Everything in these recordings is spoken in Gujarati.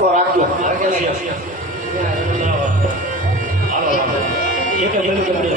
હરકો રાખજો. એક બધું કરી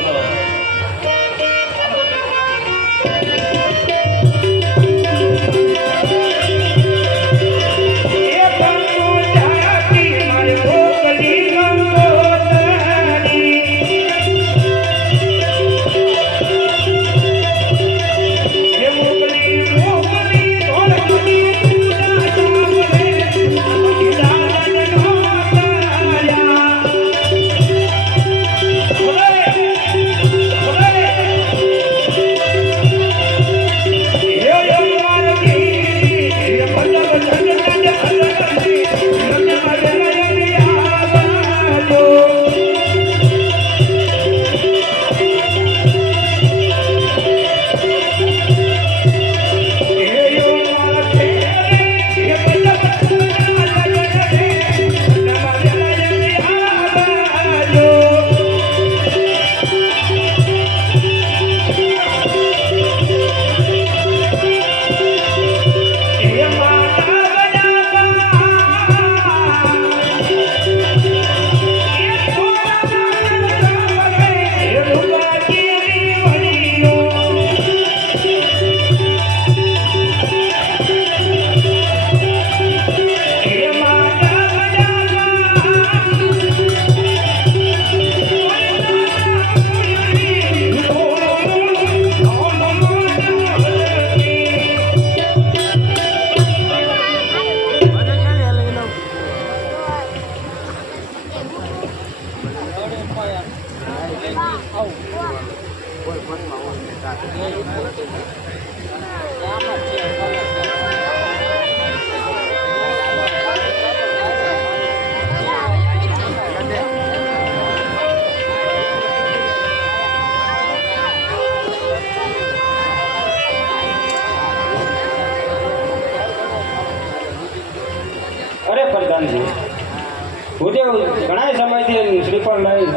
ઘણા સમયથી શ્રીફળ લઈ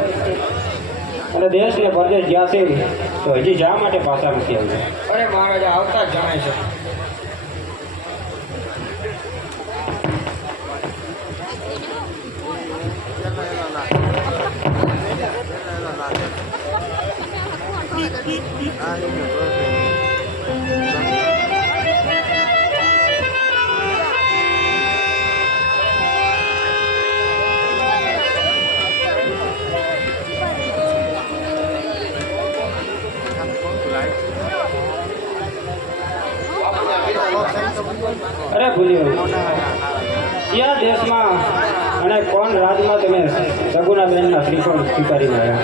અને દેશ ને પરદેશ ગયા છે તો હજી શા માટે પાછા નથી આવ્યા? અરે મહારાજા આવતા જ જણાય છે. અરે ભૂલ્યો કયા દેશમાં અને કોણ રાજમાં તમે સગુણાબેનના શ્રીફળ સ્વીકારીને આવ્યા?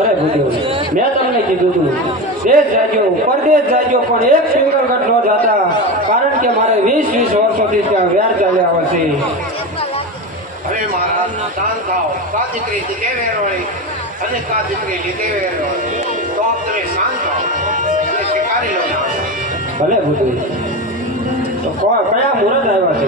અરે ભૂલ્યો મેં તમને કીધું હતું દેશ જાજો પરદેશ જાજો પણ એક સિંગલગઢ ન જાતા, કારણ કે મારે 20 વર્ષોથી ત્યાં વેર ચાલ્યા આવે છે. અરે મહારાજ શાંત થાઓ. કા દીકરી જીતે વેરોળી અને કા દીકરી જીતે વેરોળી, તો આપ તમે શાંત થાઓ અને સ્વીકારી લો. ભલે ભૂતું તો કયા મુહૂર્ત આવ્યા છે?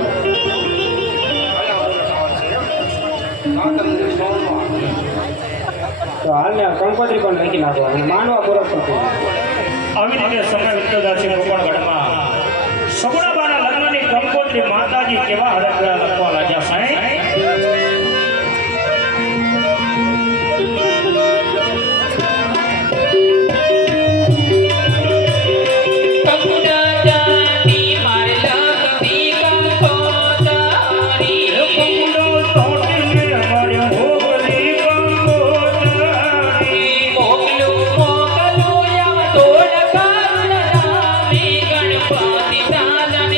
તો હાલને કંકોત્રી પણ લખી નાખો અને માનવા પૂરક થતું. આવી રીતે સમય વિતરતા છે ગોપાળગઢમાં સગુણાબાના લગ્નની કંકોત્રી માતાજી કેવા હરખડા લખવા લાગ્યા સાહેબ. ગણપતિ દાદા ને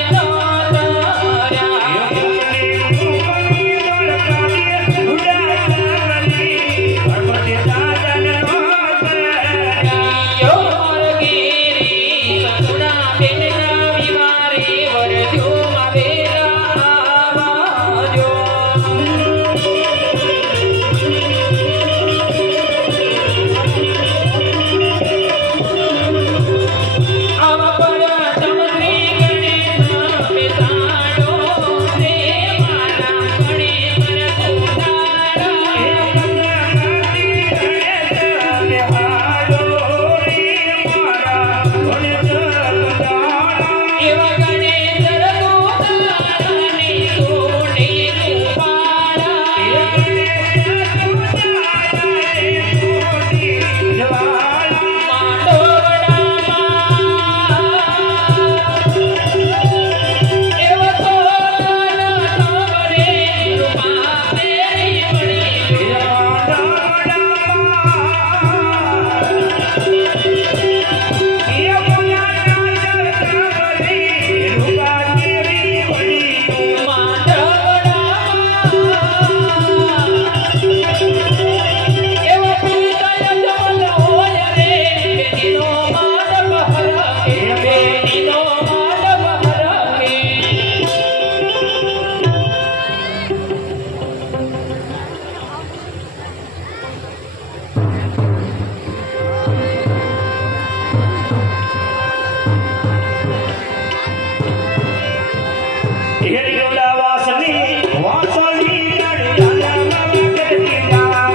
હેરી ગોડા વાસની વાસની નડિયામાં વગેરી જાય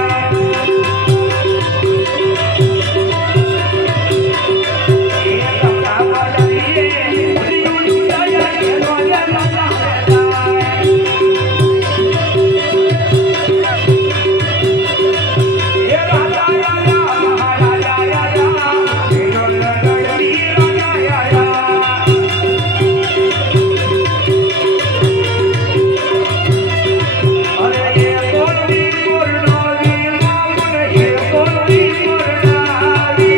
એ કપડા વાળીએ રીયું જાય કે રોયા ના એ રાજા રાજા મહારાજા રાજા હેરો લગડી રાજા રાજા અરે એ કોની મોરડાવી મામન એ કોની મોરડાવી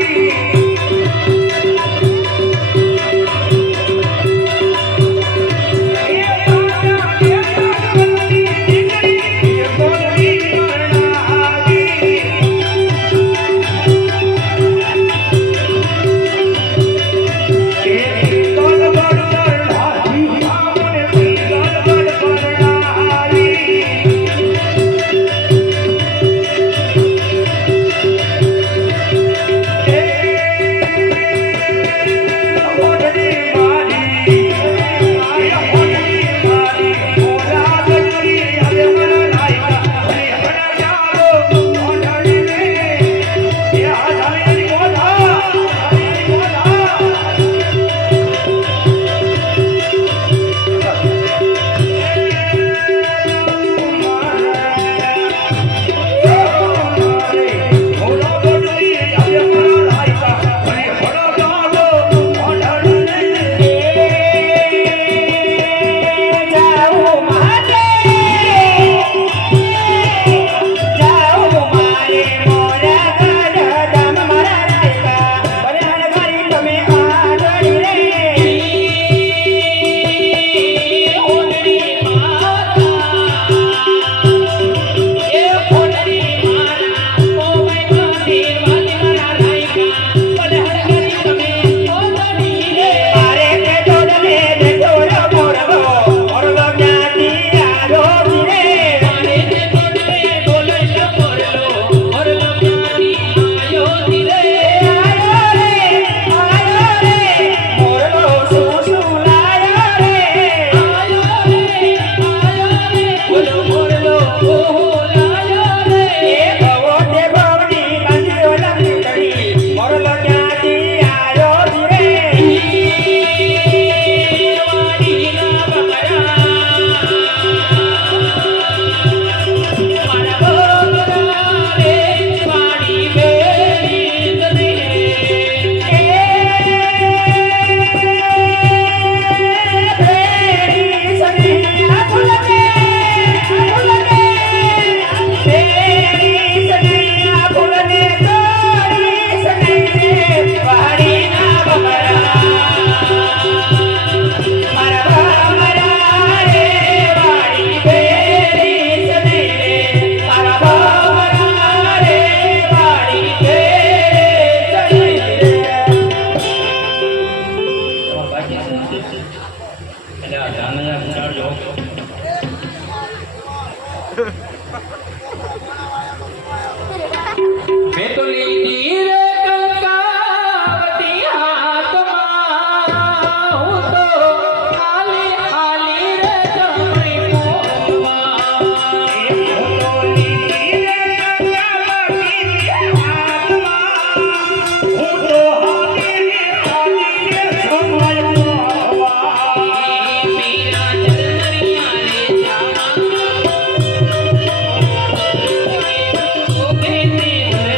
એ રાજા દેવની દીકરી એ કોની મોરડાવી એ તોલ બડ મોરડાવી મામન તોલ બડ મોરડાવી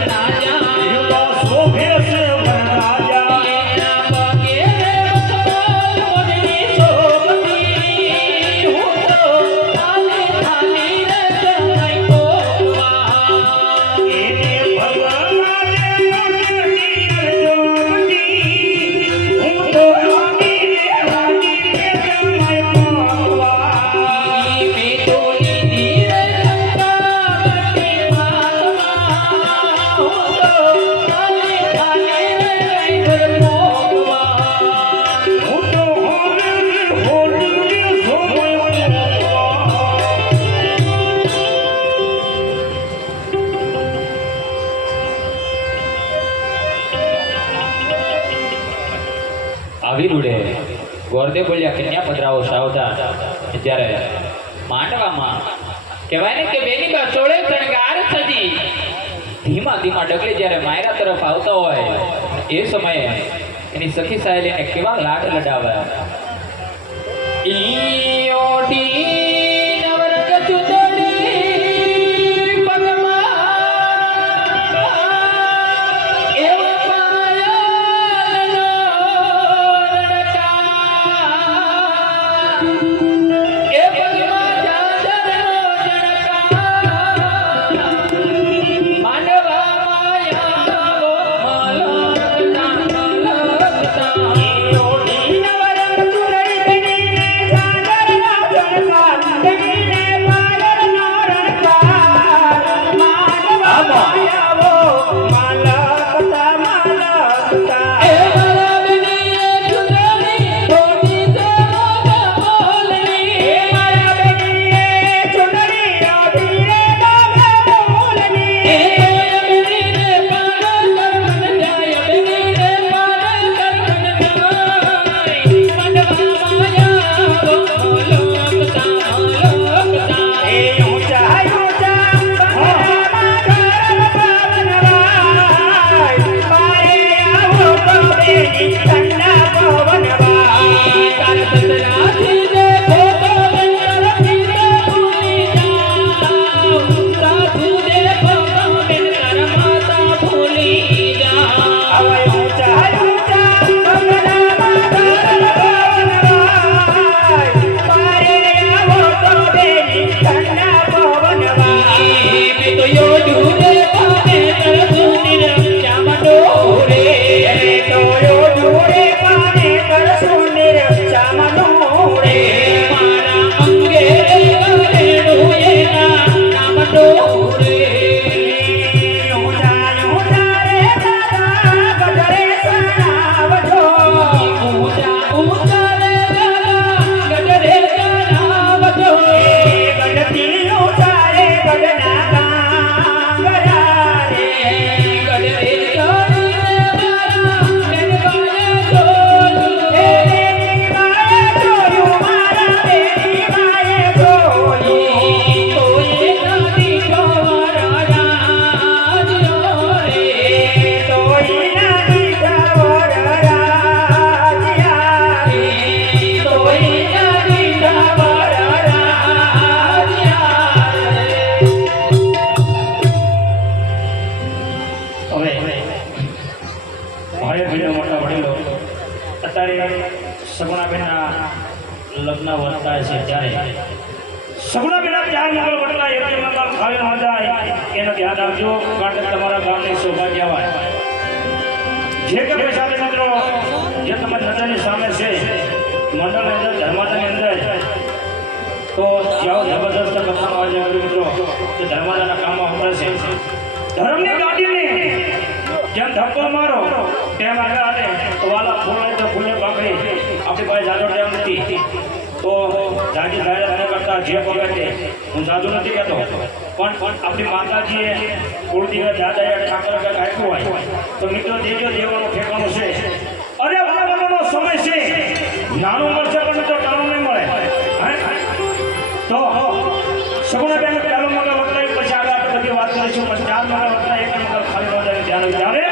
રાજા ગોરદે બોલ્યા કન્યા પધરાવો સાવધાન. જ્યારે માંડવામાં કહેવાય ને કે બેની બા ચોળે શણગાર સજી ધીમા ધીમા ડગલે જ્યારે માયરા તરફ આવતા હોય એ સમયે એની સખી સહેલીને કેવા લાડ લડાવ્યા. ઈ ઓડી નવરંગ ચુંદડી પગમાં એવા પાયલનો રણકાર એ પગમાં જાજરનો જણકાર માંડવા માયાવો મલકતા મલકતા ઈ ઓડી નવરંગ ચુંદડી બેનીને જાજરનો જણકાર બેનીને પાયલનો રણકાર માંડવા માયાવો મલકતા મલકતા એ મારા બેનીએ ચુંદડી થોડી છે મોગ બોલની એ મારા બેનીએ ચુંદડી ઓઢી રે મોગ બોલની એ બેનીને પાગલ કરન જાય બેનીને પાગલ કરન જાય માંડવા માયાવો મલકતા મલકતા એ ઊંચા ઊંચા બંગલામાં ઘર પવનવાય મારે આવો તો બેની ઠંડા પવનવાય તાર સસરાથી દેખો તો બંગરથી તો ભૂલી જાઓ સાધુ દેખો તો બેન તાર માતા ભૂલી જાઓ હવે ઊંચા ઊંચા બંગલામાં ઘર પવનવાય મારે આવો તો બેની ઠંડા પવનવાય મેં તો યોજું રે પાને કરશું નિરક્ષામ ડોરે મેં તો યોજું રે પાને કરશું નિરક્ષામ ડોરે મારા અંગે કરેલું એના નામ ડોરે ઊંચા ઊંચા રે દાદા ગઢરે સણાવજો ઊંચા ઊંચા રે દાદા ગઢરે સણાવજો ગઢથી ઊંચા રે ગઢના કાંગરા રે ગઢરે ચડી રે મારા બેન બાએ જોયું એ બેની બાએ જોયું મારા બેની બાએ જોયું તોય નથી ખબર રાજ્યો રે તોય નથી ખબર રાજ્યા રે તોય નથી ખબર રાજ્યા રે હવે ભાઈ ભાઈ મોટા વડીલો અત્યારે સગુણાબેનના લગ્ન વર્તાય છે ત્યારે સગુણાબેનના ચાર મંગળ વર્તાય એટલે મંગળ ખાલી ન જાય એનું ધ્યાન રાખજો કારણ કે તમારા ગામની શોભા કહેવાય. જે કે પૈસા મિત્રો જે તમારી નજરની સામે છે મંડળની અંદર ધર્માદાની અંદર તો જાઓ જબરદસ્ત કથાનો આજે મિત્રો કે ધર્માદાના કામમાં વપરાય છે. ધર્મની ગાડીને જેમ ધક્કો મારો તેમ આગળ આવે તો વાલા ફૂલ હોય તો ફૂલે પકડી આપણી પાસે જાજો ટાઈમ નથી તો જાજી જાહેરાત ન કરતા જે પકડે તે હું સાધુ નથી કહેતો પણ આપણી માતાજીએ કુળદેવી દાદાએ ઠાકર કંઈક આપ્યું હોય તો મિત્રો દેજો દેવાનું ઠેકાણું છે. અરે વાળવાનો સમય છે નાનું મળશે પણ મિત્રો ટાણું નહીં મળે હે તો સગુણાબેન પહેલો મગર વગડાવી પછી આગળ આપણે બધી વાત કરીશું પણ ચાર મગર વગડા એક મગર ખાલી ન જાય ધ્યાન ત્યારે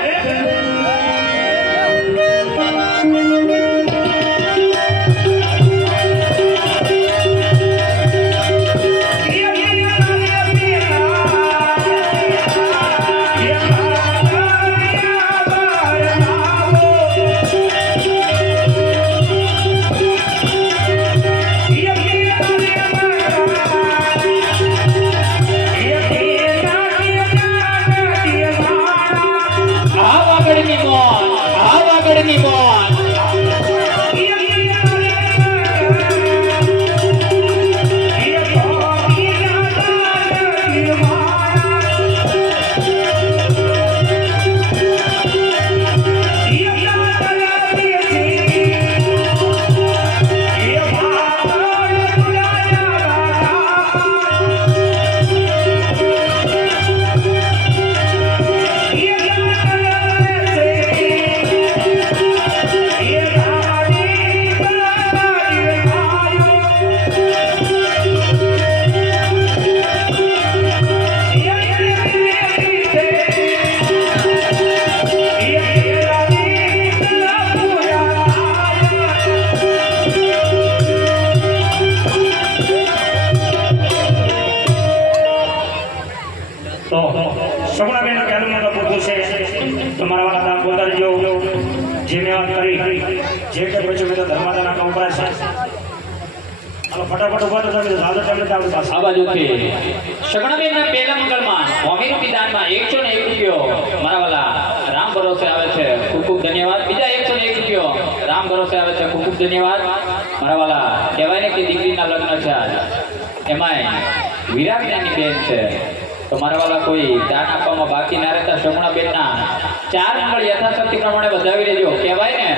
જે મેં વાત કરી જે કે પછી મેં તો ધર્માદાના કામ ઉપર છે હાલો ફટાફટ ઉભા તો તમે હાલો તમને આપણી પાસે આ બાજુથી સગુણાબેનના પહેલા મંગળમાં સ્વામીરૂપી દાનમાં 101 રૂપિયો મારા વાલા રામ ભરોસે આવે છે. ખૂબ ખૂબ ધન્યવાદ. બીજા 101 રૂપિયો રામ ભરોસે આવે છે. ખૂબ ખૂબ ધન્યવાદ મારા વાલા. કહેવાય ને કે દીકરીના લગ્ન છે આજ, એમાંય વિરાગનાની બેન છે, તો મારા વાલા કોઈ દાન આપવામાં બાકી ના રહેતા સગુણાબેનના 4 મંગળ યથાશક્તિ પ્રમાણે વધાવી લેજો. કહેવાય ને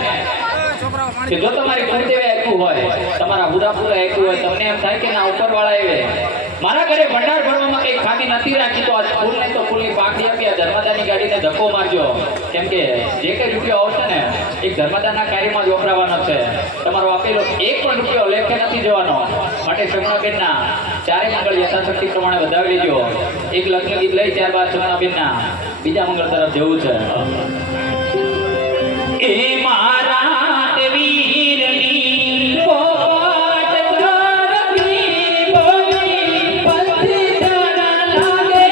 કે જો તમારી કુળદેવે આપ્યું હોય, તમારા હુરાપુરા આપ્યું હોય, તમને એમ થાય કે ના ઉપરવાળા આવે મારા ઘરે ભંડાર ભરવામાં કઈ ખામી નથી રાખી, તો આ ફૂલને તો ફૂલની પાંખડી આપી, આ ધર્માદાની ગાડીને ધક્કો મારજો. કેમ કે જે કઈ રૂપિયો આવશે ને એ ધર્માદાના કાર્યમાં જ વપરાવાનો છે. તમારો આપેલો 1 પણ રૂપિયો લેખે નથી જવાનો. માટે સગુણાબેનના 4 મંગળ યથાશક્તિ પ્રમાણે વધાવી લેજો. એક લગ્ન ગીત લઈ ત્યારબાદ સગુણાબેનના બીજા મંગળ તરફ જવું છે. એ મારા વીરની પોટ ધરતી બોલી પંથી ધરા લાગે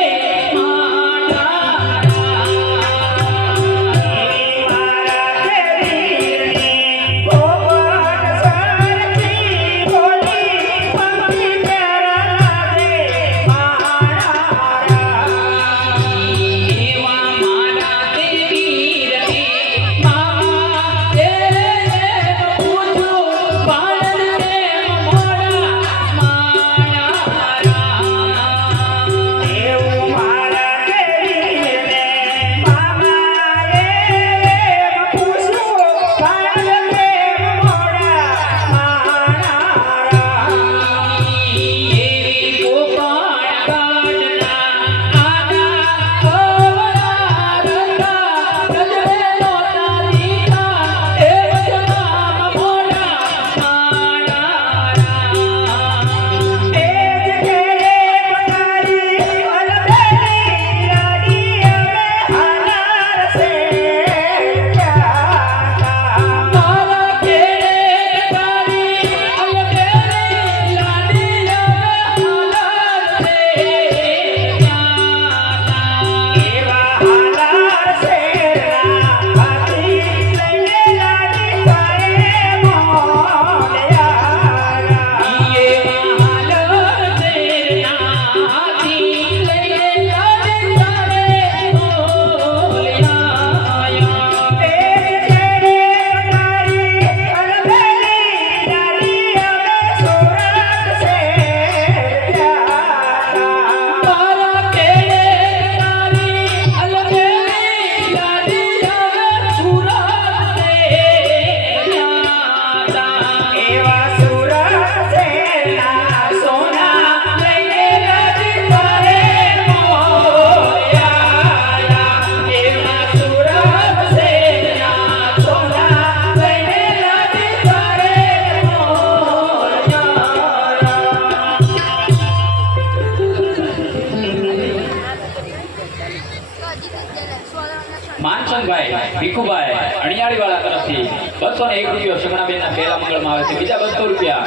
માનસંગભાઈ ભીખુભાઈ અણિયાળીવાળા તરફથી 201 રૂપિયો સગુણાબેનના પહેલા મંગળમાં આવે છે. બીજા 200 રૂપિયા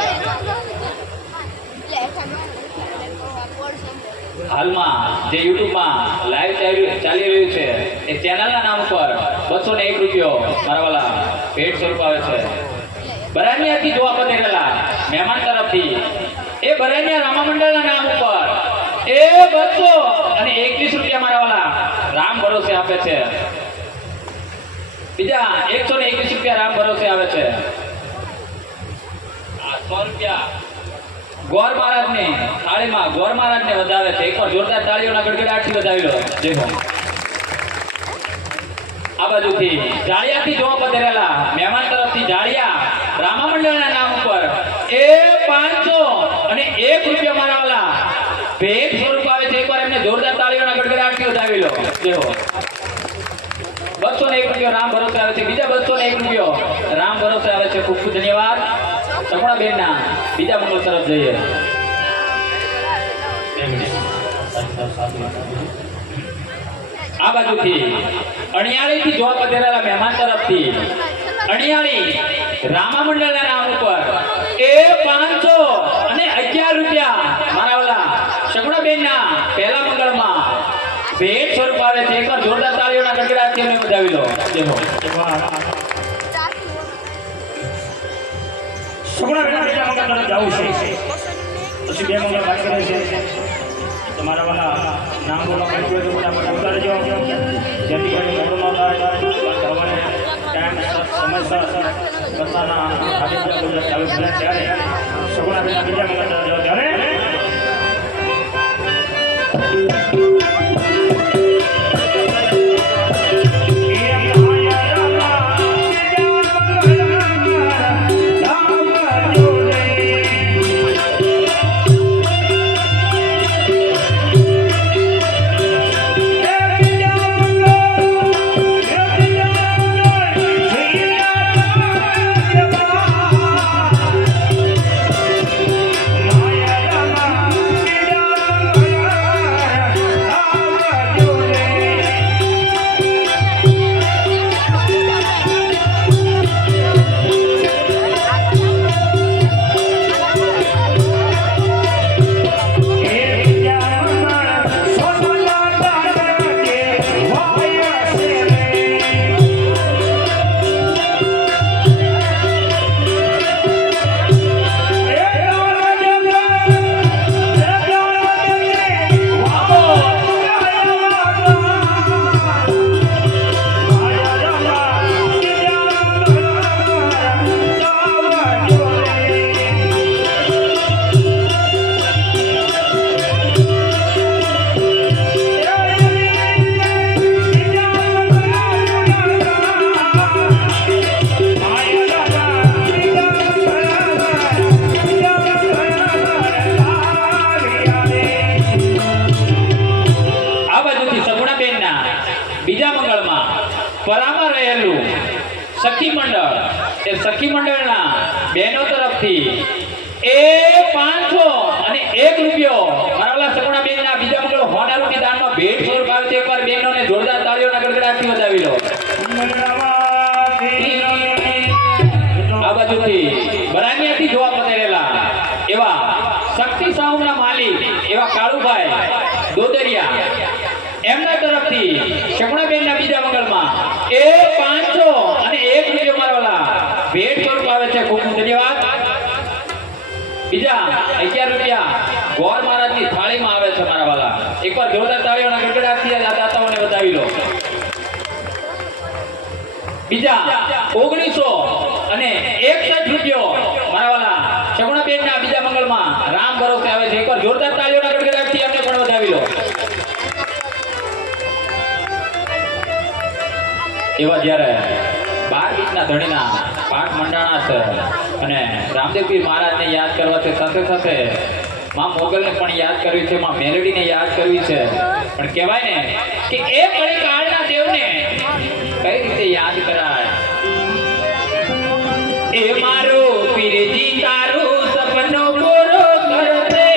હાલમાં જે યુટ્યુબમાં લાઈવ ચાલી રહ્યું છે એ ચેનલના નામ ઉપર 201 રૂપિયો મારા વાલા ભેટ સ્વરૂપ આવે છે. બરાનિયાથી જોવા પધારેલા મહેમાન તરફથી એ બરાનિયા રામા મંડળના નામ ઉપર એ 221 રૂપિયા મારા વાલા રામ ભરોસે આપે છે. બીજા 121 રૂપિયા રામ ભરોસે આવે છે. 100 રૂપિયા ગોર મહારાજને થાળીમાં ગોર મહારાજને વધાવે છે. એકવાર જોરદાર તાળીઓના ગડગડાટથી વધાવી લો. દેખો આ બાજુથી જાળિયાથી જોવા પધારેલા મહેમાન તરફથી જાળિયા રામા મંડળના નામ ઉપર એ 500 અને 1 રૂપિયા મારા વાલા ભેટ સ્વરૂપ આવે છે. એકવાર એમને જોરદાર તાળીઓના ગડગડાટથી વધાવી લો. દેખો 201 રૂપિયો રામ ભરોસે આવે છે. બીજા 201 રૂપિયો રામ ભરોસે આવે છે. ખૂબ ખૂબ ધન્યવાદ. સગુણાબેનના બીજા મંગળ તરફ જઈએ. આ બાજુથી અણિયાળીથી જોવા પધારેલા મહેમાન તરફથી અણિયાળી રામા મંડળના નામ ઉપર એ 500 અને 11 રૂપિયા મારા વાલા સગુણાબેનના પહેલા મંગળમાં ભેટ સ્વરૂપ આવે છે. એકવાર જોરદાર તાળીઓના ગડગડાટથી એમને વધાવી લો. દેખો સગુણાબેનના બીજા મંગળ તરફ જવું છે. પછી 2 મંગળ બાકી રહે છે. તમારા વાલા નામ બોલવા માંગતું હોય તો ફટાફટ ઉતારજો, જેથી કરીને મોડું ન થાય. સવારે ટાઈમ સમયસર બધાના આવી ત્યારે સગુણાબેનના બીજા મંગળ તરફ જાઓ ત્યારે બીજા મંગળમાં પરામાં રહેલું સખી મંડળ, એ સખી મંડળના બહેનો તરફથી એ 500 અને 1 રૂપિયો મારા સગુણાબેનના બીજા મંગળ હોનારૂની દાનમાં ભેટ સ્વરૂપ આવે છે. એકવાર બહેનોને જોરદાર તાળીઓના ગડગડાટથી વધાવી લો. આ બાજુથી બરાનિયાથી જોવા પધારેલા એવા શક્તિ સાહુના માલિક એવા કાળુભાઈ દોદરિયા, એમના તરફથી સગુણાબેનના બીજા મંગળમાં એ 500 અને 1 રૂપિયો મારવાલા ભેટ સ્વરૂપ આવે છે. ખૂબ ખૂબ ધન્યવાદ. બીજા 11 રૂપિયા ગોર મહારાજની થાળીમાં આવે છે મારા વાલા. એકવાર જોરદાર તાળીઓના ગડગડાટથી આ દાતાઓને વધાવી લો. બીજા 1900 અને 61 રૂપિયો મારા વાલા સગુણાબેનના બીજા મંગળમાં રામ ભરોસે આવે છે. એકવાર જોરદાર તાળીઓના ગડગડાટથી એમને પણ વધાવી લો. એવા જ્યારે 12 ગીતના ધણીના પાઠ મંડાણા છે અને રામદેવપીર મહારાજને યાદ કરવા છે, સાથે સાથે માં મોગલને પણ યાદ કરવી છે, માં મેલડીને યાદ કરવી છે. પણ કહેવાય ને કે એ કળી કાળના દેવને કઈ રીતે યાદ કરાય? એ મારો પીરજી તારું સપનો પૂરો કરશે,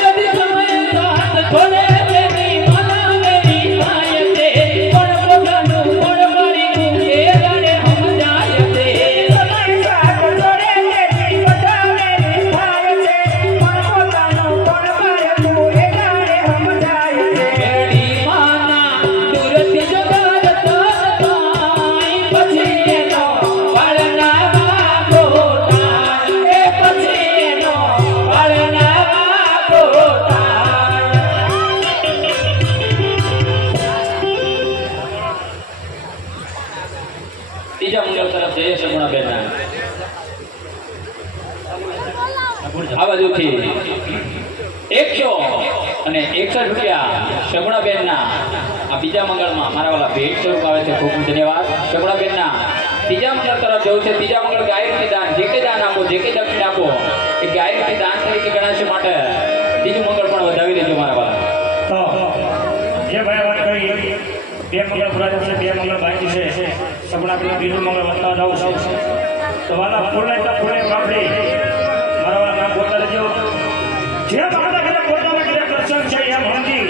यदि समय साथ छोड़े तेरी मनावेरी माय ते पण પોતાનું પણ મારી ગુંગે ગાડે હમ જાય તે મેળી માના દૂરથી જગાડત તાઈ પછી એનો વાળના વાગો તાય એ પછી એનો વાળના વાગો તાય ત્રીજા મંગળ તરફ જઈએ સગુણાબેનના આ બાજુથી 161 રૂપિયા સગુણાબેનના આ બીજા મંગળમાં મારા વાલા ભેટ સ્વરૂપ આવે છે. ખૂબ ખૂબ ધન્યવાદ. સગુણાબેનના ત્રીજા મંગળ તરફ જવું છે. ત્રીજા મંગળ ગાયત્રી દાન, જે કે દાન આપો, જે કે દક્ષિણ આપો એ ગાયત્રી દાન તરીકે ગણાશે, માટે ત્રીજું મંગળ પણ વધાવી લેજો મારા વાલા. તો જે ભાઈ વાત કરી બે મંગળ પૂરા થશે, બે મંગળ બાકી છે. સગુણાબેન બીજું મંગળ વધતા જાવ છું. તો વાલા ફૂલે બાપડી મારા વાલા નામ બોલતા લેજો. જે માતા ઘરે પોતાના ઘરે પ્રસંગ છે એમ સમજી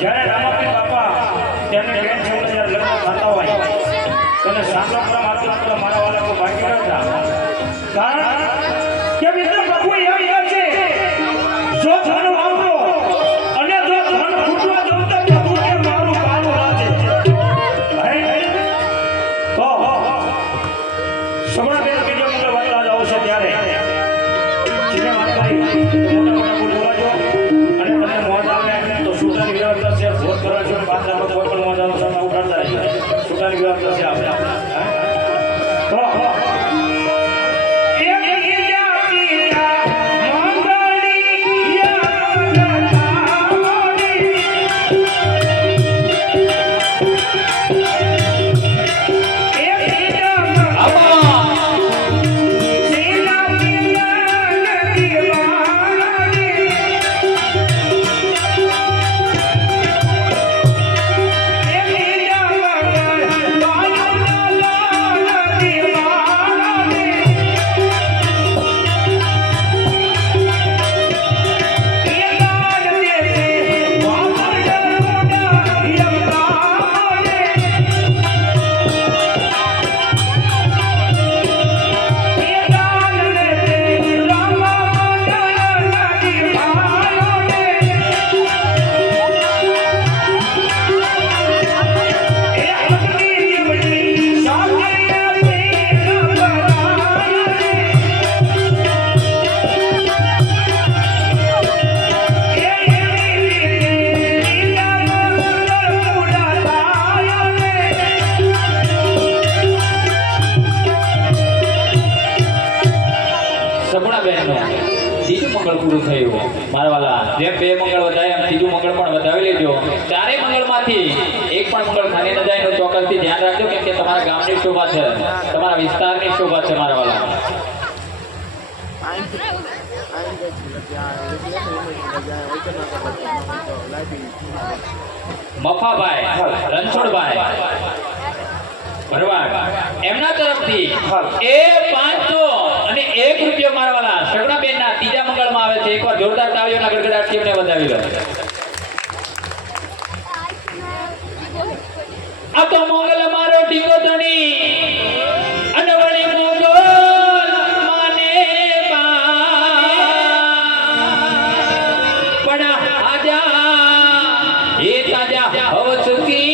જ્યારે રામાપીર બાપા તેમને બેન છે જ્યારે લગ્ન થતા હોય તેને સાંભળવા મારા વાલા કોઈ બાકી નતા. કારણ કે વિષ્ણુ પ્રભુ એમ છે જો ધન વાવરો અને જો ધન ફૂટવા દઉં તો પ્રભુ કે મારું પાલું રાજે. તો સગુણાબેન બીજો મંગળ વધતા જાવ છે ત્યારે જેને વાત કરી મોટા મોટા બોલ બોલાજો અને તમને મોજ આવે તો સુતાની વ્યવસ્થા છે. ભોજ કરવા છો 5 લાખ કોઈ પણ મોજ આવે છે ઉઠાડતા રહીએ. સુતાની વ્યવસ્થા છે આપણે. તો સગુણાબેનનું ત્રીજું મંગળ પૂરું થયું મારા વાલા. જેમ બે મંગળ વધાય એમ ત્રીજું મંગળ પણ વધાવી લેજો. ચારેય મંગળમાંથી એક પણ મંગળ ખાલી ન જાય એનું ચોક્કસથી ધ્યાન રાખજો, કેમ કે તમારા ગામની શોભા છે, તમારા વિસ્તારની શોભા છે મારા વાલા. મફાભાઈ રણછોડભાઈ ભરવાડ એમના તરફથી એ 500 અને 1 રૂપિયો મારા વાલા સગુણાબેનના ત્રીજા મંગળમાં આવે છે. એકવાર જોરદાર તાળીઓના ગડગડાટથી એમને વધાવી લો. આ તો મંગલ મારો ટીકો ધણી અને વળી મંગલ માને પણ આજા એ તાજા હવ ચુકી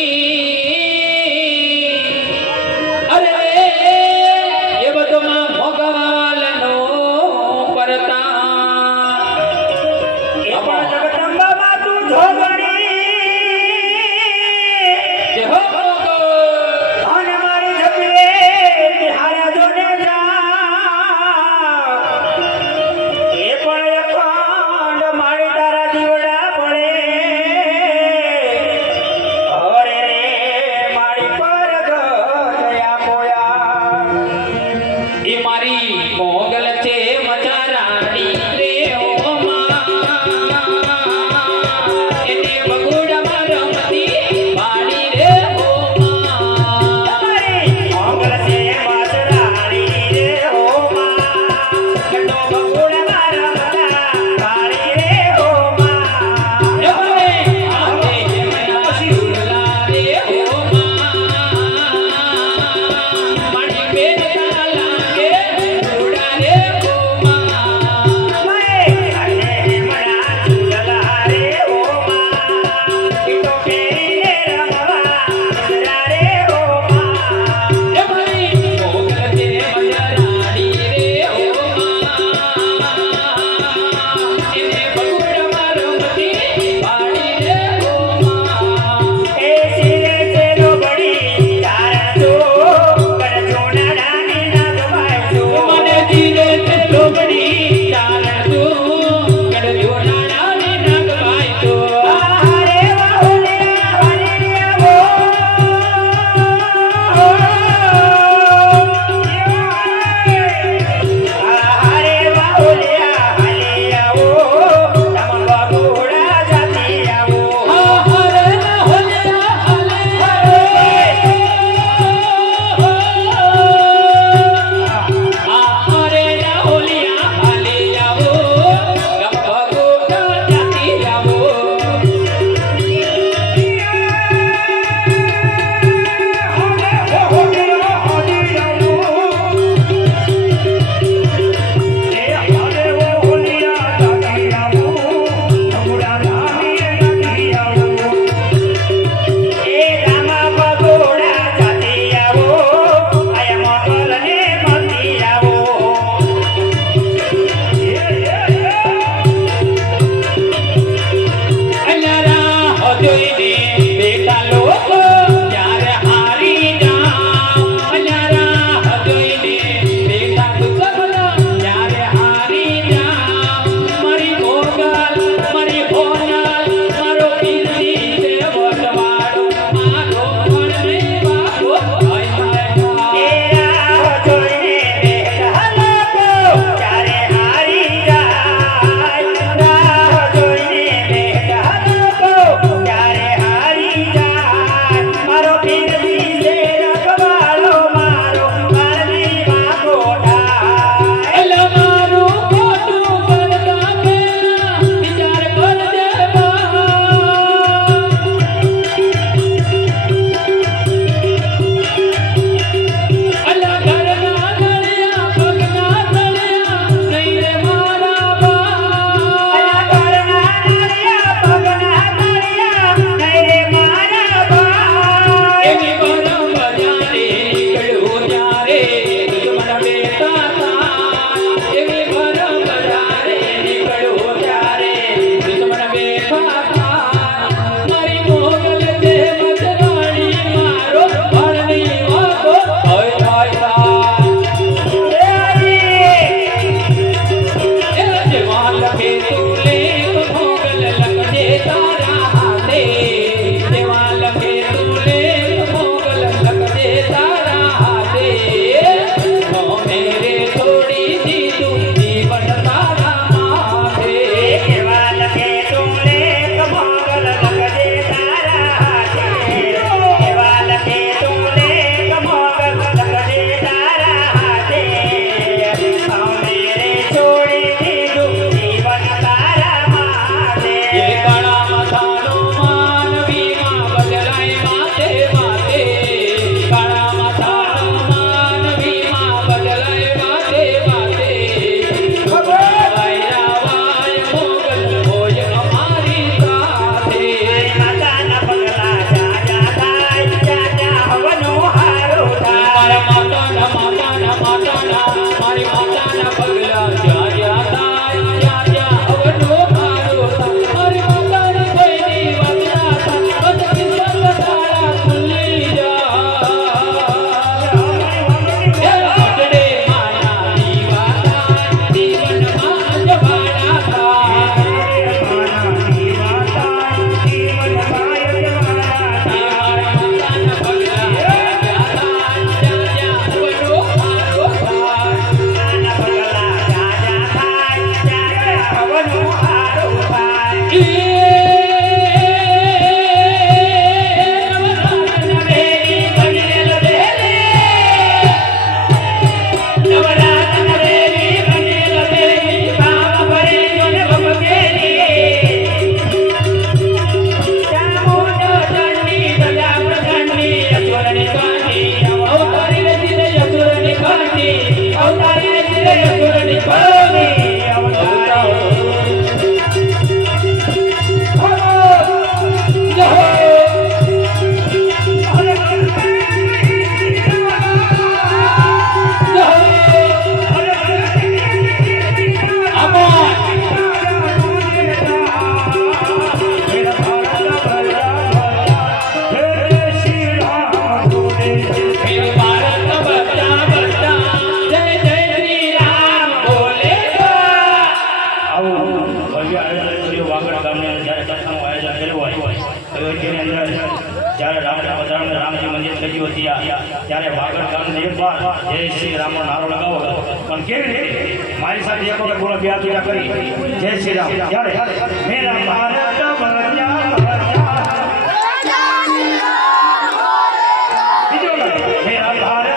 થયા ત્યારે વાગડ ગામની એક વાર જય શ્રી રામનો નારો લગાવો પણ કેવી રીતે મારી સાથે એક વખત બોલો બે હાથ ઊંચા કરી જય શ્રી રામ ત્યારે મેરા ભારત બન્યા બીજો મેરા ભારત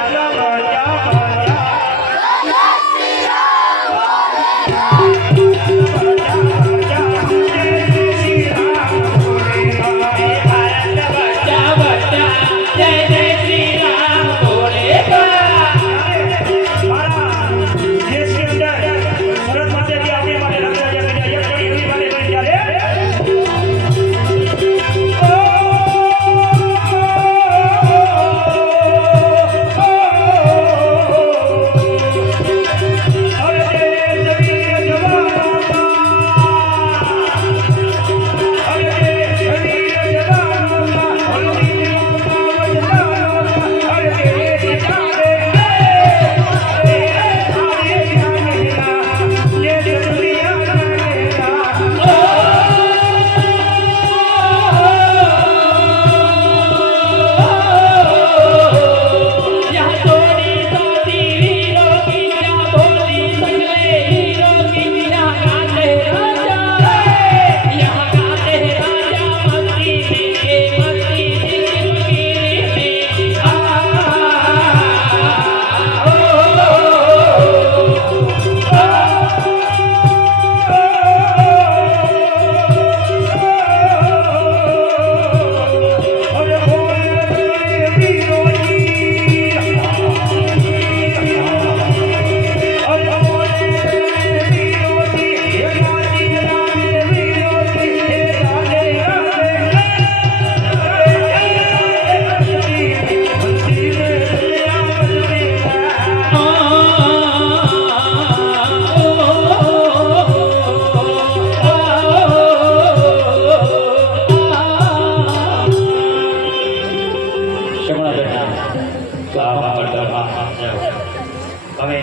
હવે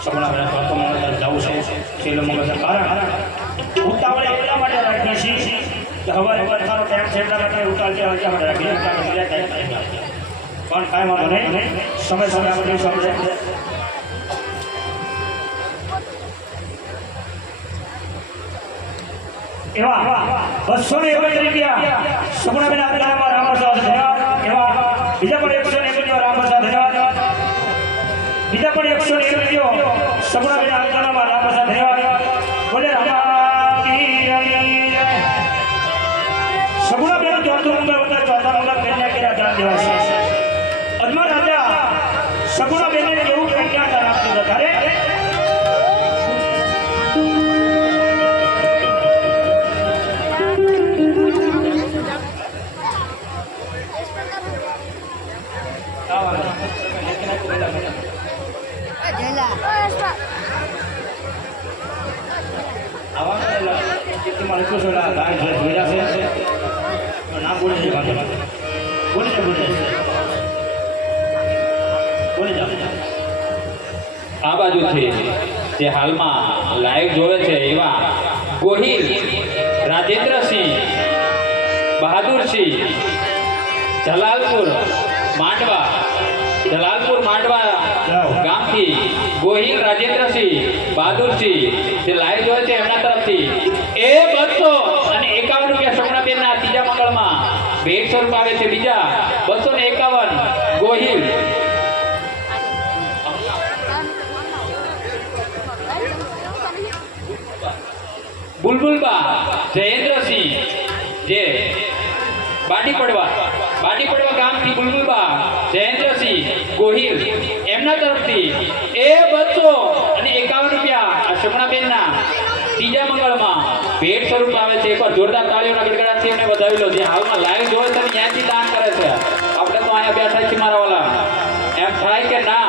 સગુણાબેન પ્રથમ જવું છે છેલ્લું મંગળ કારણ ઉતાવળ એટલા માટે રાખીએ છીએ કે હવે થારો ટાઈમ છે એટલા માટે ઉતાવળ એટલા માટે રાખીએ પણ કાંઈ વાંધો નહીં સમય સમય આપણે સમજે એવા 261 રૂપિયા સગુણાબેન આપણા રામપ્રસાદ ધન્યવાદ એવા બીજા પણ 101 રામપ્રસાદ ધન્યવાદ બીજા પણ 101 રૂપિયો સગુણાબેન આપણા રામપ્રસાદ ધન્યવાદ બોલે સગુણાબેન ચોથું નંબર વતા ચોથા નંબર કન્યા કર્યા દાન દેવા છે અજમા રાજા સગુણાબેનને કેવું કન્યા દાન આપતું હતા રે આ બાજુથી જે હાલમાં લાઈવ જોવે છે એવા ગોહિલ રાજેન્દ્રસિંહ બહાદુરસિંહ જલાલપુર માંડવા ગામથી ગોહિલ રાજેન્દ્રસિંહ બહાદુરસિંહ જે લાઈવ જોવે છે એમના તરફથી એ 251 રૂપિયા સગુણાબેનના ત્રીજા મંગળમાં ભેટ સ્વરૂપ આવે છે બીજા 251 ગોહિલ બુલબુલબા જયેન્દ્રસિંહ જે બાડીપડવા ગામથી બુલબુલબા જયેન્દ્રસિંહ ગોહિલ એમના તરફથી એ 251 રૂપિયા આ સગુણાબેનના ત્રીજા મંગળમાં ભેટ સ્વરૂપ આવે છે એકવાર જોરદાર તાળીઓના ગડગડાટથી એમને વધાવી લો જે હાલમાં લાઈવ જોવે છે ત્યાંથી દાન કરે છે આપણે તો અહીંયા બેઠા છીએ મારા વાલા એમ થાય કે ના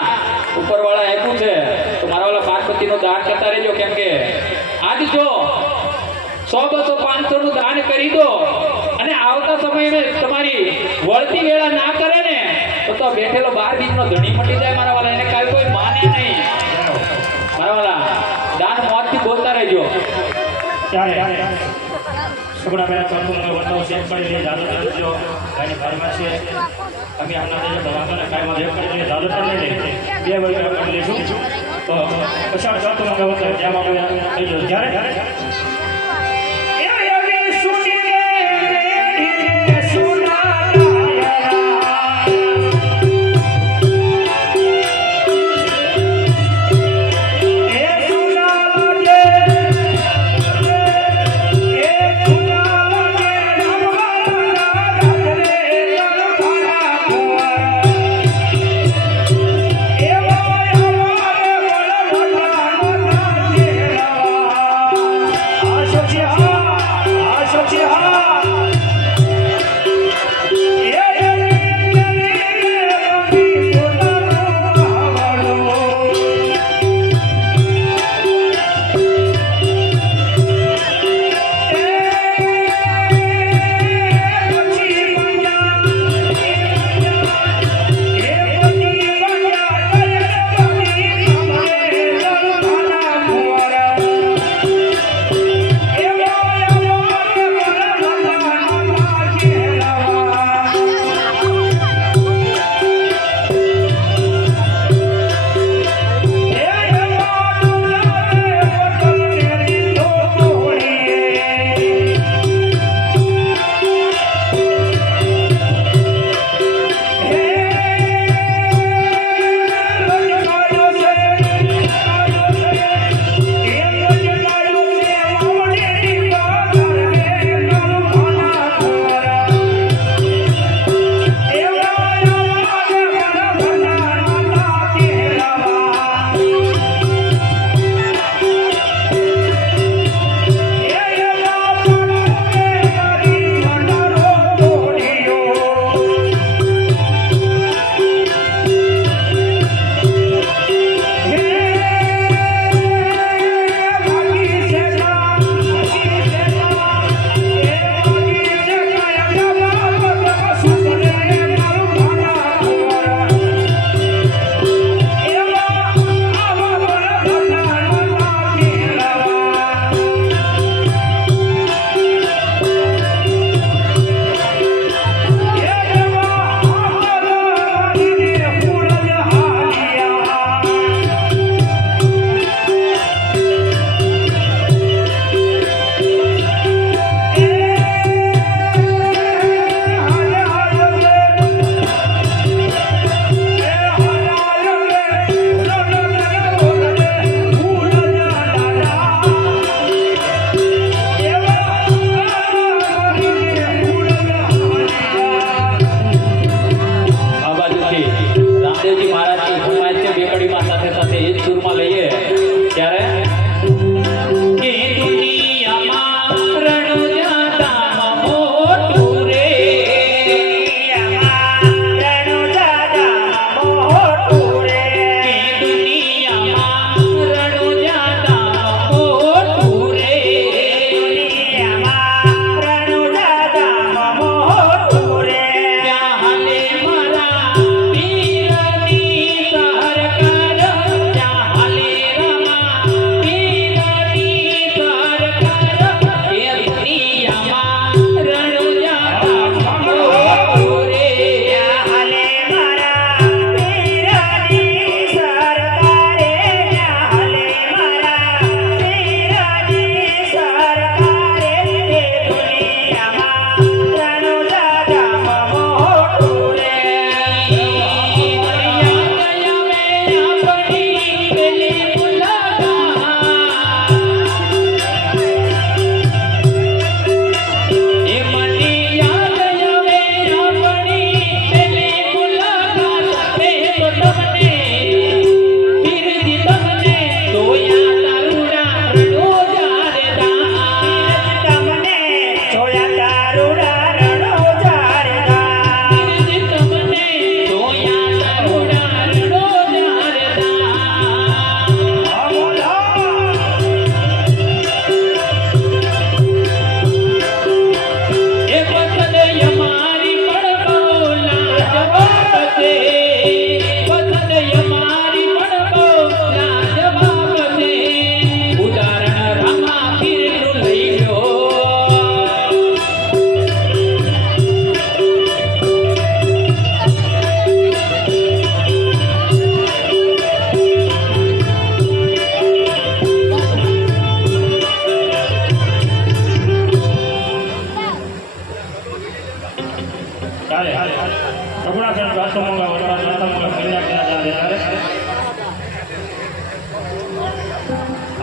ઉપરવાળા આપ્યું છે તો મારા વાલા પાર્વતીનું દાન કરતા રહેજો કેમ કે આજ જો 100 200 500 નું દાન કરી દો અને આવતા સમયે તમારી વળતી વેળા ના કરે ને તો બેઠેલો 12 બીજનો ધણી મટી જાય મારા વાલા એને કાંઈ કોઈ માને નહીં મારા વાલા દાન મોતથી બોલતા રહેજો ત્યારે સગુણા બેન ચોથું મંગળ વર્તાવ છે કરી લે જાદુ કરજો કાઈ ફરમા છે અમે હમણાં જે ભગવાનને કાયમાં દેખ કરી લે જાદુ કરી લે બે વખત કરી લેશું તો પછી ચોથું મંગળ વર્તાવ જ્યાં આપણે થઈ ગયો જ્યારે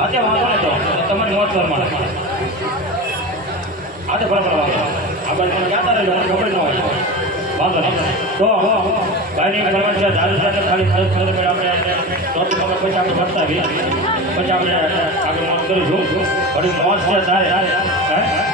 આજે વાંધો નહીં તો તમારી મોત પર મળે આજે બરાબર વાંધો આ બાજુ મને યાદ આવે ખબર ન હોય વાંધો નહીં તો ભાઈની ફરમાન છે જાજુ સાથે ખાલી ફરજ આપણે ચોથી ખબર પછી આપણે બતાવી પછી આપણે આગળ મોત કરીશું વળી મોત છે થાય હે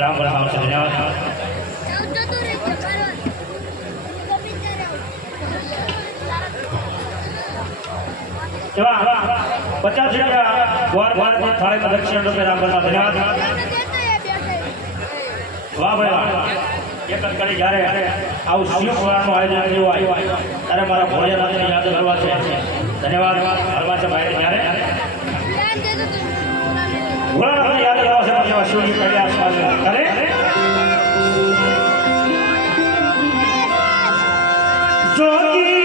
રામ રામ ધન્યવાદ. એવા 50 રૂપિયા ગોળ ભારતની થાળીમાં દક્ષિણ રૂપે રામ રામ ધન્યવાદ. વાહ ભાઈ વાહ. એક જ કરી જ્યારે આવું શિવ પુરાણનું આયોજન થયું હોય ત્યારે મારા ભોળેનાથને યાદ કરવા છે. ધન્યવાદ કરવા છે ભાઈને જ્યારે ભોળાનાથને યાદ કરવા છે પછી શિવજી કર્યા કરે જોગી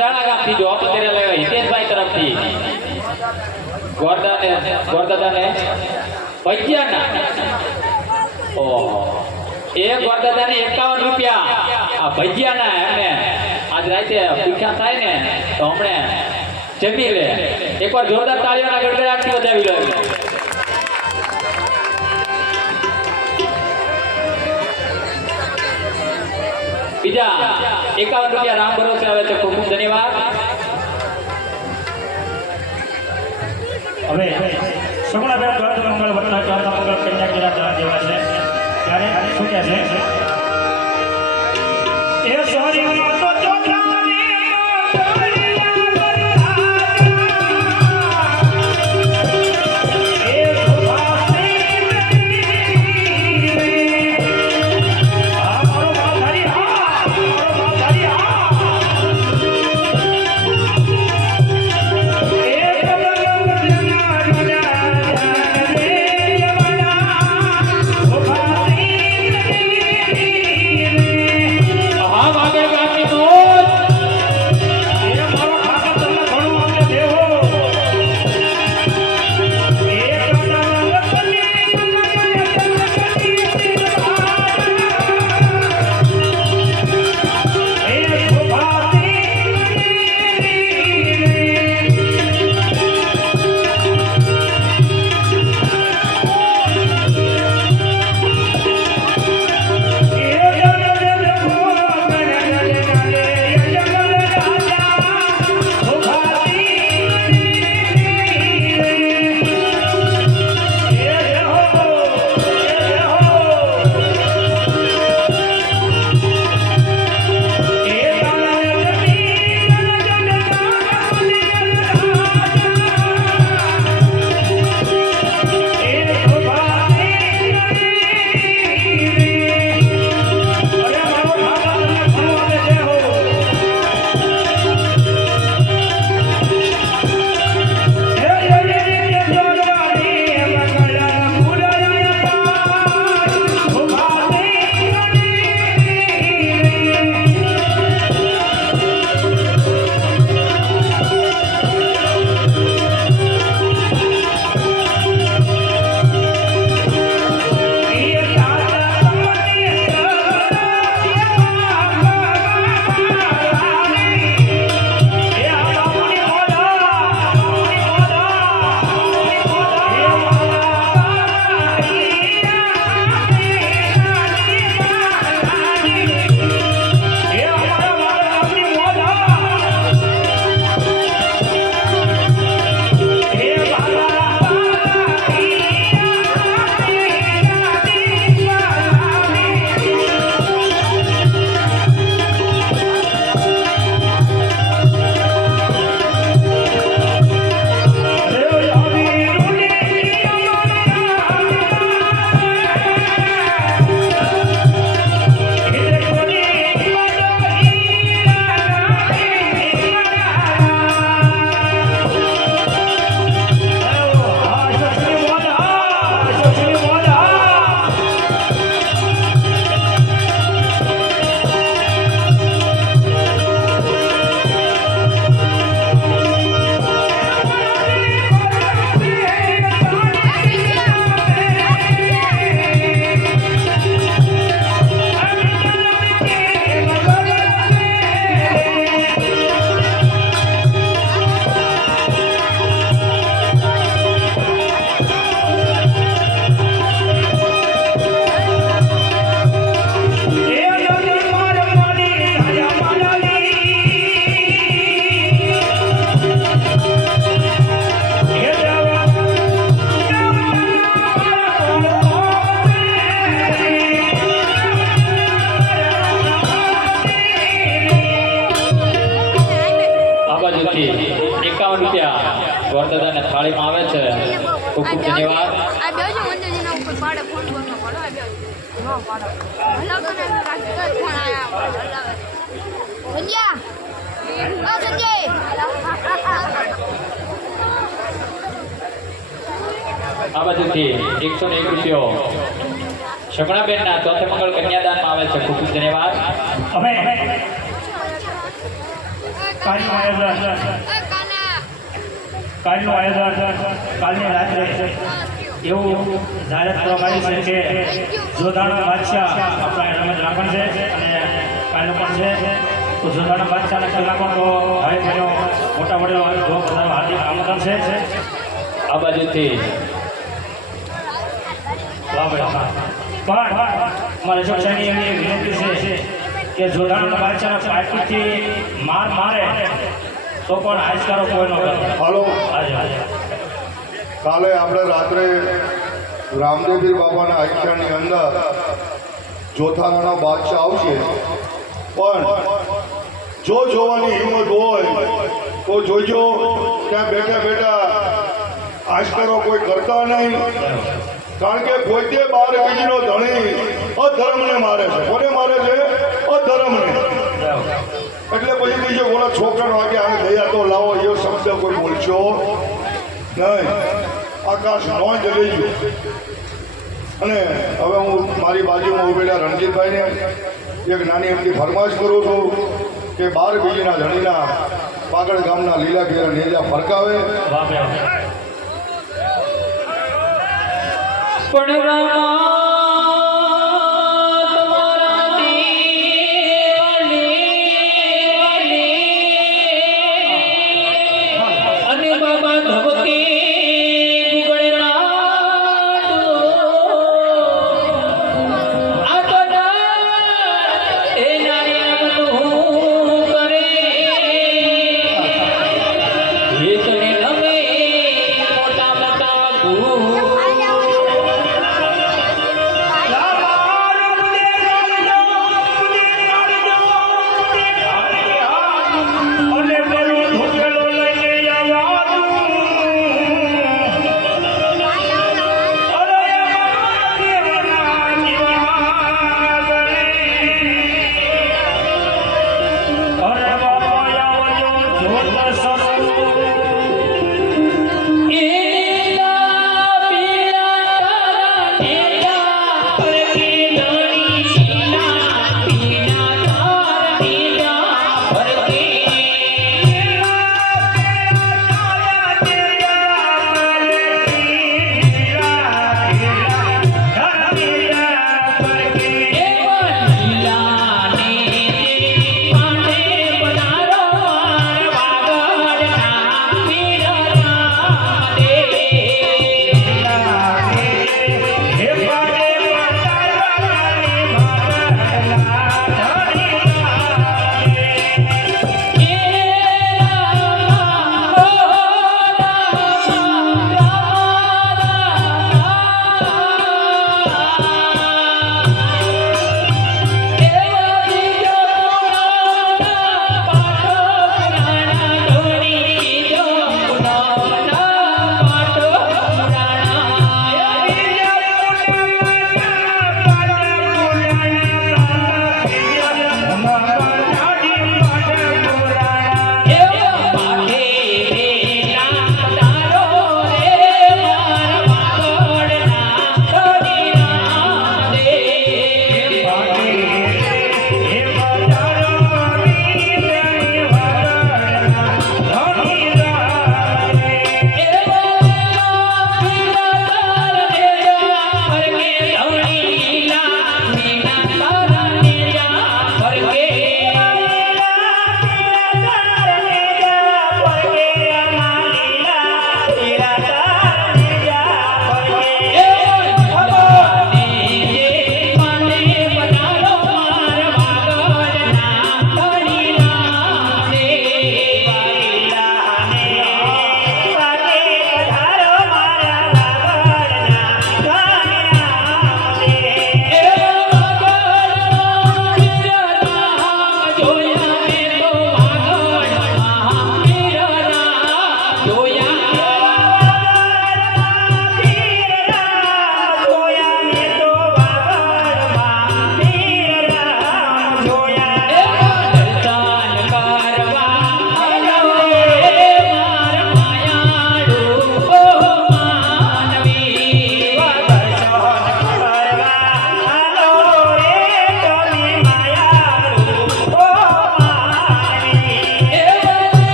કુંડાળા ગામથી જો અત્યારે લેવા હિતેશભાઈ તરફથી ગોરદાદાને ભજીયાના ઓહો એ ગોરદાદાને 51 રૂપિયા આ ભજીયાના એમને આજ રાતે ભૂખ્યા થાય ને તો હમણે જમી લે એકવાર જોરદાર તાળીઓના ગડગડાટથી વધાવી લો બીજા 51 રૂપિયા રામ ભરોસે આવે છે ખૂબ ખૂબ ધન્યવાદ હવે સગુણાબેન દ્વારકા મંગળ વતના દ્વારકા મંગળ કન્યા કેળા દાન દેવા છે ત્યારે શું કહે છે એ સોરી તો ચોખાની ગોરદાદાને થાળીમાં આવે છે ખૂબ ખૂબ ધન્યવાદ આ બેજો મંદિરના ઉપર પાડે ફોન કરનો પાડો આ બેજો નો પાડો હલાવતો ને રાખતો ફોન આયા હલાવે સંજ્યા ઓ સંજય આ બાજુથી 101 રૂપિયો શકણાબેનના ચોથે મંગળ કન્યાદાનમાં આવે છે ખૂબ ખૂબ ધન્યવાદ અમે કાલનું આયોજન કાલનું આયોજન કાલની રાત્રે એવું જાહેરાત કરવામાં આવી છે કે જોધાણા બાદશાહ આપણા રમત રાખણ છે અને કાલનું પણ છે. તો જોધાણા બાદશાહના કલાકો તો ભાઈ બહેનો મોટા વડીલો જો બધાનું હાર્દિક આમંત્રણ છે. આ બાજુથી વાહ ભાઈ. પણ મારે શિક્ષણની એવી વિનંતી છે કે જોધાણા બાદશાહના પાટીથી માર મારે તો પણ આજકારો કોઈ ન કરે. હાલો આજે કાલે આપણે રાત્રે રામદેવપીર બાબાના આખ્યાનની અંદર ચોથાના બાદશાહ આવશે. પણ જો જોવાની હિંમત હોય તો જોજો ત્યાં બેઠા બેઠા આશ્કરો કોઈ કરતા નહીં. કારણ કે પોતે 12 બીજીનો ધણી અધર્મને મારે છે. કોને મારે છે? અધર્મને. એટલે પછી બીજો ઓલા છોકરાનો આગે આને દયા તો લાવો એવો શબ્દ કોઈ બોલશો નહીં. આકાશ નોંધ લેજો. અને હવે હું મારી બાજુમાં ઉભેલા રણજીતભાઈને એક નાની એમની ફરમાઈશ કરું છું કે 12 બીજીના ધણીના પાગળ ગામના લીલા ઘેરા નેજા ફરકાવે. વાહ ભાઈ. પણ રામા તમારા દેવને અને બાબા ધબકે ગુગળના આ તો એ નારિયાનું કરે એકને નમે મોટા મોટા ભૂ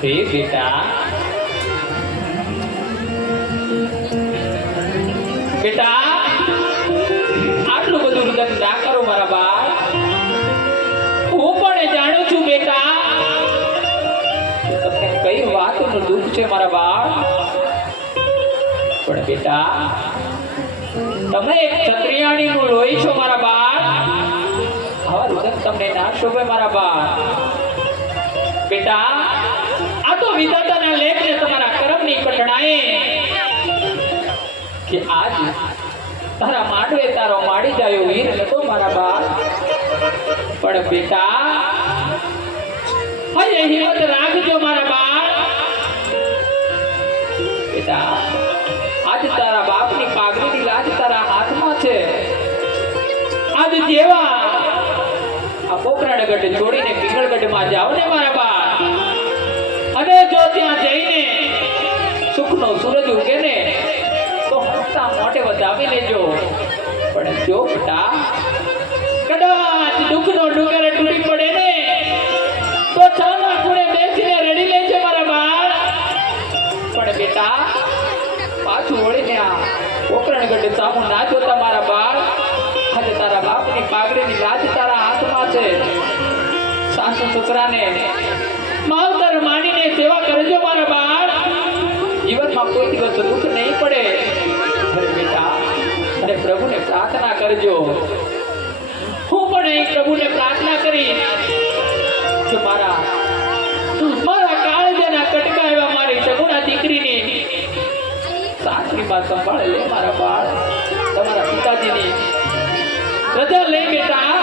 હે બેટા બેટા આટલું બધું રુદન ના કરો મારા બા. હું પણ જાણું છું બેટા તમને કઈ વાતનું દુઃખ છે મારા બા. પણ બેટા તમે એક ક્ષત્રિયાણીનું લોહી છો મારા બા. આવા રુદન તમને ના શોભે મારા બા. બેટા આ તો વિધાતાના લેખ ને તમારા કર્મની કટણાએ કે આજ તારા માંડવે તારો માડી જાયો વીર નતો મારા બા. પણ બેટા હે હિંમત રાખજો મારા બા. બેટા આજ તારા બાપની પાઘડીની લાજ તારા હાથમાં છે. આજ જેવા આ પોકરાણગઢ છોડીને પિંગળગઢમાં જાવ ને મારા બા, અને જો ત્યાં જઈને સુખનો સૂરજ ઉગે ને તો હસતા મોઢે વધાવી લેજો. પણ જો બેટા કદાચ દુઃખનો ડુંગર તૂટી પડે ને તો છાના ખૂણે બેસીને રડી લેજો મારા બા. પણ બેટા પાછું વળીને આ પોકરણગઢ સામુ ના જોતા મારા બા. આજે તારા બાપની પાઘડીની લાજ તારા હાથમાં છે. સાસુ સસરાને માવતર માનીને સેવા કરજો મારા બા. જીવનમાં કોઈ દિવસ દુઃખ નહીં પડે. અરે બેટા અને પ્રભુને પ્રાર્થના કરજો. હું પણ એ પ્રભુને પ્રાર્થના કરી કે મારા કાળજાના કટકા એવા મારી સગુણા દીકરીની સાસરીમાં સંભાળ લે મારા બાળ. તમારા પિતાજીની રજા લઈ બેટા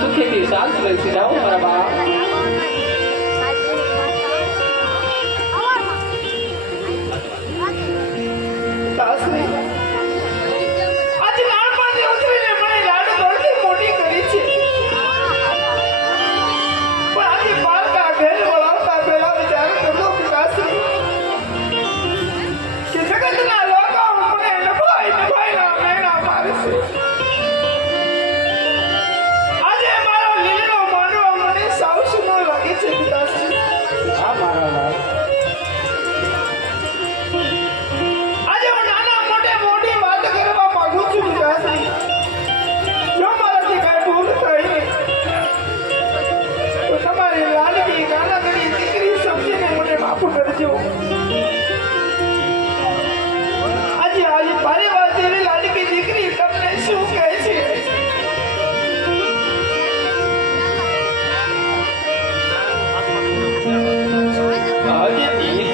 સુખેથી સાસરે સીધાઓ મારા બા. આજે નાનપણથી ઉછરીને મને લાડ દોડથી મોટી કરી છે. પણ આજે પારકા ઘેર વળાવતા પહેલા વિચાર કરજો પિતાશ્રી કે જગતના લોકો મને નભાઈના મેણા મારે છે. આજે મારો લીલો માનવા મને સાવ સુનો લાગે છે પિતાશ્રી. હા મારા બાપ. આજે હું નાના મોટે મોટી વાત કરવા માંગુ છું પિતાશ્રી. જો મારાથી કાંઈ ભૂલ થઈ ને તો તમારી લાડકી નાનકડી દીકરી સમજીને મને માફ કરજો. આજે ભારે વાત એવી લાડકી દીકરી તમને શું કહે છે? આજે આજ દીકરી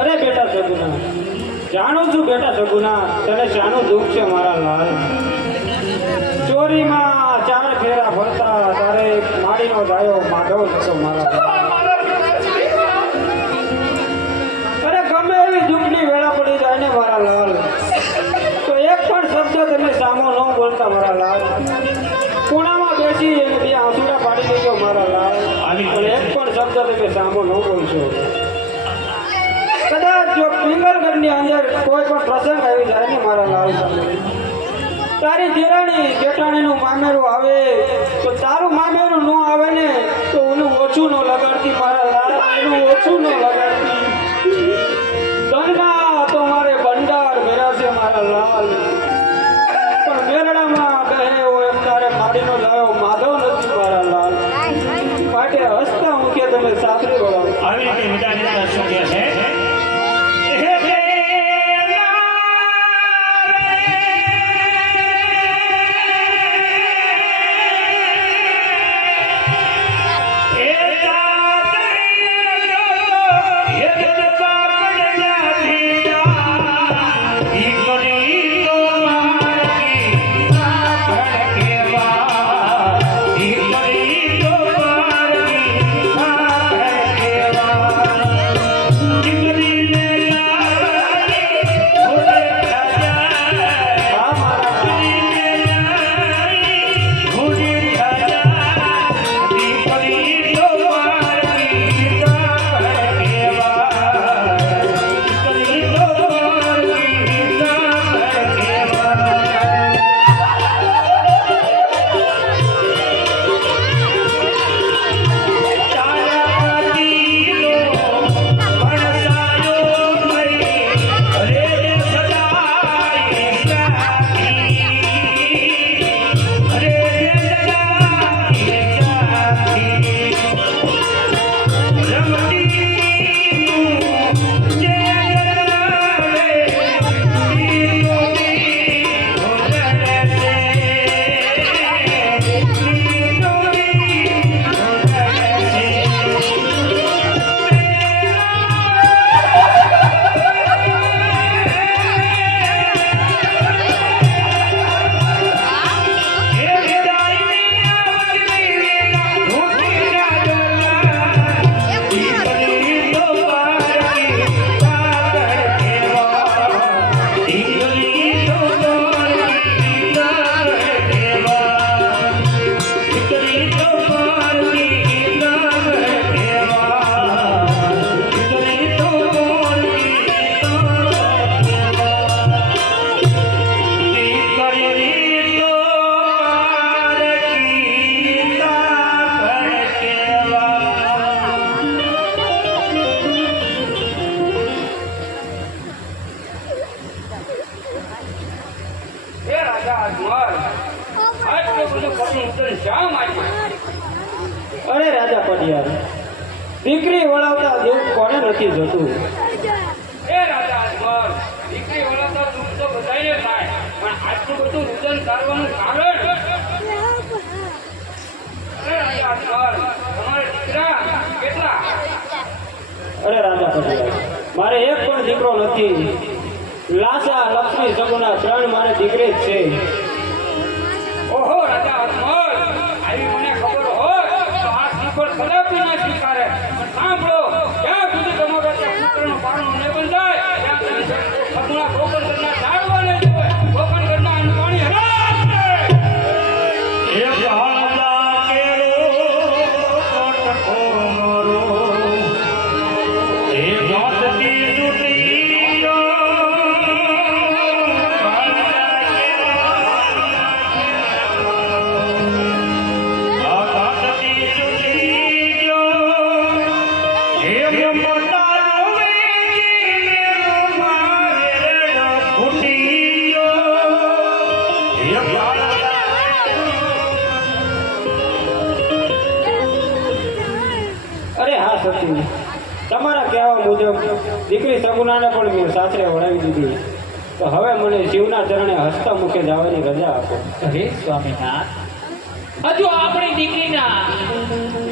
અરે બેટા સગુના, જાણું છું બેટા સગુના, તને શાનું દુઃખ છે મારા લાલ. ચોરીમાં ચાર ફેરા ફરતા તારે માડીનો ગાયો માધવ થતો મારા લાલ. અરે ગમે એવી દુઃખની વેળા પડી જાય ને મારા લાલ, તો એક પણ શબ્દ તમે સામો ન બોલતા મારા લાલ. ખૂણામાં બેસી અને બે આંસુડા પાડી દેજો મારા લાલ, પણ એક પણ શબ્દ તમે સામો ન બોલશો. કદાચ જો પિંગલગઢની અંદર કોઈ પણ પ્રસંગ આવી જાય ને મારા લાલ, તારી દેરાણી જેઠાણીનું મામેરું આવે તો તારું મામેરું ન આવે ને તો એનું ઓછું ન લગાડતી મારા લાલ, એનું ઓછું ન લગાડતી. ધનમાં તો મારે ભંડાર ભર્યા છે મારા લાલ, પણ મેરડામાં કહે હોય એમ તારે માડીનો ગાયો માધવ નથી મારા લાલ. માટે હસતા મુખે તમે સાસરી બોલાવો. આવી રીતે વિદાય લેતા શું કહે છે? હે અરે રાજા પટિયાર, દીકરી વળાવતા દુઃખ કોને નથી જતું. એ રાજા અકબર, દીકરી વળાવતા દુઃખ તો બધાયને થાય, પણ આટલું બધું રુદન કરવાનું કારણ? અરે રાજા અકબર, તમારે દીકરા કેટલા? અરે રાજા પટિયાર, મારે એક પણ દીકરો નથી. લાસા, લક્ષ્મી, સગુણા 3 મારે દીકરી જ છે. ઓહો રાજા અકબર, આવી મને ખબર હોય તો આ શ્રીફળ કદાપી ના સ્વીકારે. પણ સાંભળો, જ્યાં સુધી તમારો પુત્રનો પારણો ન બંધાય ત્યાં સુધી સગુણા ગોકર્ણગઢના ઝાડવા ન જોવે. ગોકર્ણગઢના અન્ન પાણી હરામ છે. એ ભાલા કેરો કોટકો મોરો, એ ગાંધતી જુટીયો, ભાલા કેરો આ ગાંધતી જુટીયો, એ મોટા રોવેજી મારે ફૂટીયો, એ ભાલા અરે હા સતી, તમારા કહેવા મુજબ દીકરી સગુણાને પણ મેં સાસરે વળાવી દીધી. તો હવે મને શિવના ચરણે હસતા મુખે જવાની રજા આપો. અરે સ્વામિનાથ, હજુ આપણી દીકરીના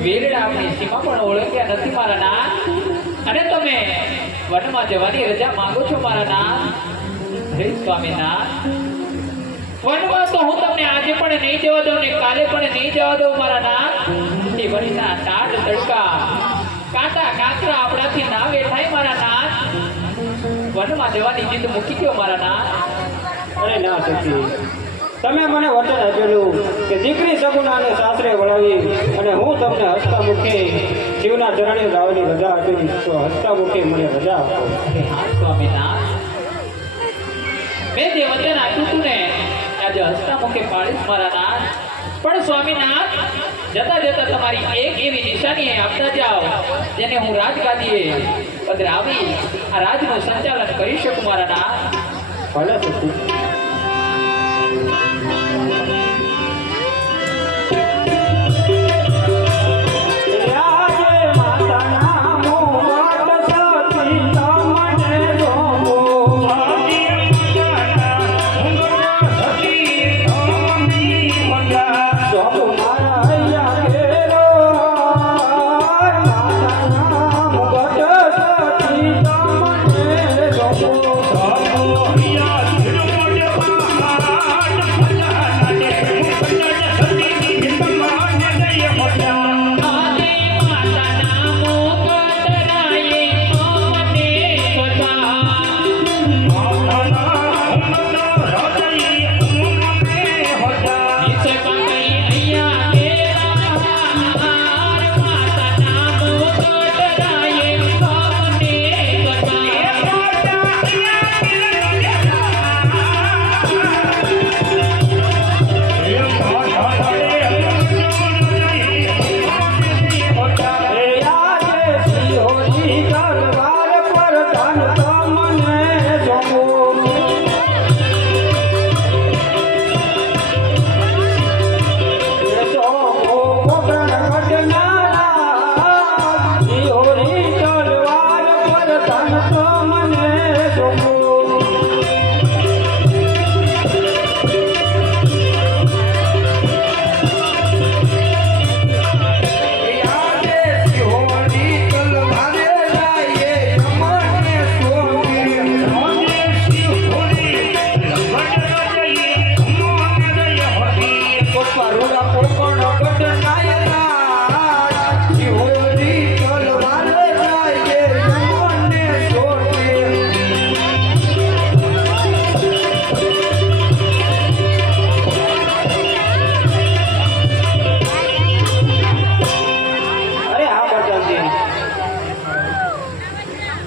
વેરડા આપણી સીમા પણ ઓળખ્યા નથી મારા નાથ. અને તમે વનમાં જવાની રજા માંગો છો મારા નાથ. હે સ્વામીનાથ, વનમાં તો હું તમને આજે પણ નહીં જવા દઉં ને કાલે પણ નહીં જવા દઉં મારા નાથ. એ વનના ટાઢ તડકા કાંટા કાંકરા આપણાથી ના વેઠાય મારા નાથ. વનમાં જવાની જીદ મૂકી દો મારા નાથ. અરે ના સખી, તમે મને વચન આપેલું કે દીકરી સગુણાને સાસરે વળાવી અને હું તમને હસતા મુખે શિવના ચરણે લાવવાની રજા આપી, તો હસતા મુખે મને રજા આપો. અરે હા સ્વામીનાથ, મેં જે વચન આપ્યું હતું ને આજે હસતા મુખે પાડીશ મારા નાથ. પણ સ્વામીનાથ, જતા જતા તમારી એક એવી નિશાની આપતા જાઓ જેને હું રાજગાદીએ પધરાવી આ રાજનું સંચાલન કરી શકું મારા નાથ. ભલે સખી.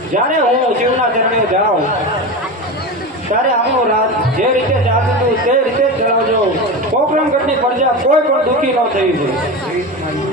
જ્યારે હું શિવના ચરણે જાઉં ત્યારે આપણું રાત જે રીતે ચાલતું તે રીતે જ ચલાવજો. કોકરમગઢની પ્રજા કોઈ પણ દુઃખી ન થવી જોઈએ.